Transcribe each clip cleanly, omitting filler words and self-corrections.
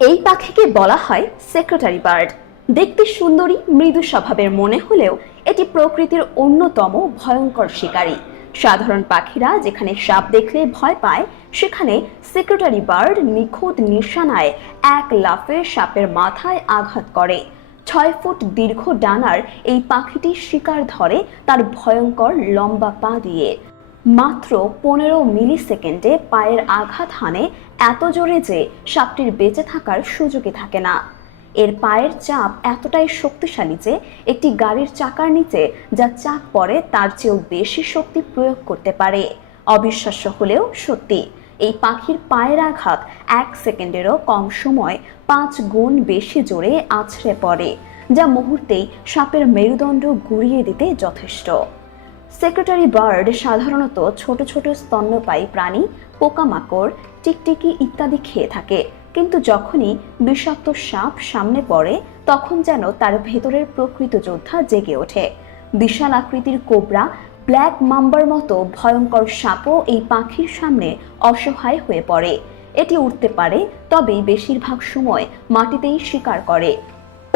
এই পাখিকে বলা হয় সেক্রেটারি বার্ড। দেখতে সুন্দরী, মৃদু স্বভাবের মনে হলেও এটি প্রকৃতির অন্যতম ভয়ঙ্কর শিকারী। সাধারণ পাখিরা যেখানে সাপ দেখলে ভয় পায়, সেখানে সেক্রেটারি বার্ড নিখুঁত নিশানায় এক লাফে সাপের মাথায় আঘাত করে। 6 ফুট দীর্ঘ ডানার এই পাখিটি শিকার ধরে তার ভয়ঙ্কর লম্বা পা দিয়ে। মাত্র 15 মিলিসেকেন্ডে পায়ের আঘাত হানে এত জোরে যে সাপটির বেঁচে থাকার সুযোগই থাকে না। এর পায়ের চাপ এতটাই শক্তিশালী যে একটি গাড়ির চাকার নিচে যা চাপ পড়ে তার চেয়েও বেশি শক্তি প্রয়োগ করতে পারে। অবিশ্বাস্য হলেও সত্যি, এই পাখির পায়ের আঘাত 1 সেকেন্ডেরও কম সময় 5 গুণ বেশি জোরে আছড়ে পড়ে, যা মুহূর্তেই সাপের মেরুদণ্ড গুঁড়িয়ে দিতে যথেষ্ট। সেক্রেটারি বার্ড সাধারণত ছোট ছোট স্তন্যপায়ী প্রাণী, পোকামাকড়, টিকটিকি ইত্যাদি খেয়ে থাকে, কিন্তু যখনই বিষাক্ত সাপ সামনে পড়ে তখন যেন তার ভেতরের প্রকৃত যোদ্ধা জেগে ওঠে। বিশাল আকৃতির কোবরা, ব্ল্যাক মাম্বার মতো ভয়ঙ্কর সাপও এই পাখির সামনে অসহায় হয়ে পড়ে। এটি উঠতে পারে, তবে বেশিরভাগ সময় মাটিতেই শিকার করে।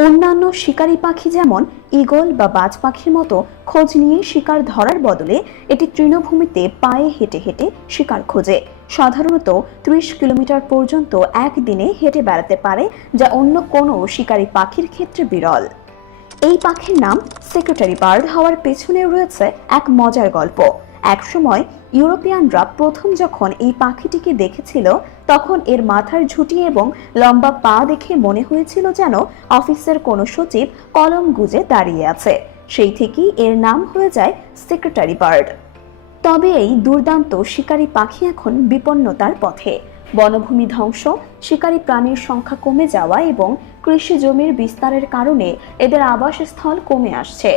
অন্যান্য শিকারী পাখি যেমন ঈগল বা বাজ পাখির মতো খোঁজ নিয়ে শিকার ধরার বদলে এটি তৃণভূমিতে পায়ে হেঁটে হেঁটে শিকার খোঁজে। সাধারণত 30 কিলোমিটার পর্যন্ত একদিনে হেঁটে বেড়াতে পারে, যা অন্য কোনো শিকারী পাখির ক্ষেত্রে বিরল। এই পাখির নাম সেক্রেটারি বার্ড হওয়ার পেছনে রয়েছে এক মজার গল্প। একসময় ইউরোপিয়ানরা প্রথম যখন এই পাখিটিকে দেখেছিল, তখন এর মাথার ঝুঁটি এবং লম্বা পা দেখে মনে হয়েছিল যেন অফিসের কোনো সচিব কলম গুজে দাঁড়িয়ে আছে। সেই থেকেই এর নাম হয়ে যায় সেক্রেটারি বার্ড। তবে এই দুর্দান্ত শিকারী পাখি এখন বিপন্নতার পথে। বনভূমি ধ্বংস, শিকারী প্রাণীর সংখ্যা কমে যাওয়া এবং কৃষি জমির বিস্তারের কারণে এদের আবাসস্থল কমে আসছে।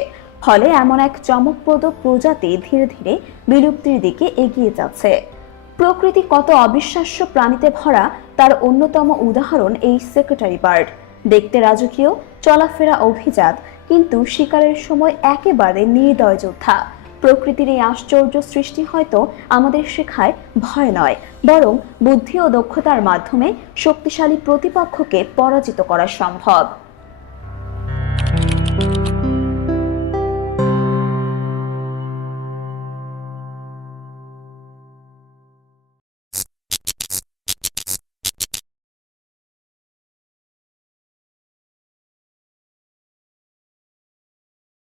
ফলে এমন এক চমকপ্রদ প্রজাতি ধীরে ধীরে বিলুপ্তির দিকে এগিয়ে যাচ্ছে। প্রকৃতি কত অবিশ্বাস্য প্রাণীতে ভরা তার অন্যতম উদাহরণ এই সেক্রেটারি বার্ড। দেখতে রাজকীয়, চলাফেরা অভিজাত, কিন্তু শিকারের সময় একেবারে নির্দয় যোদ্ধা। প্রকৃতির এই আশ্চর্য সৃষ্টি হয়তো আমাদের শেখায় ভয় নয়, বরং বুদ্ধি ও দক্ষতার মাধ্যমে শক্তিশালী প্রতিপক্ষকে পরাজিত করা সম্ভব।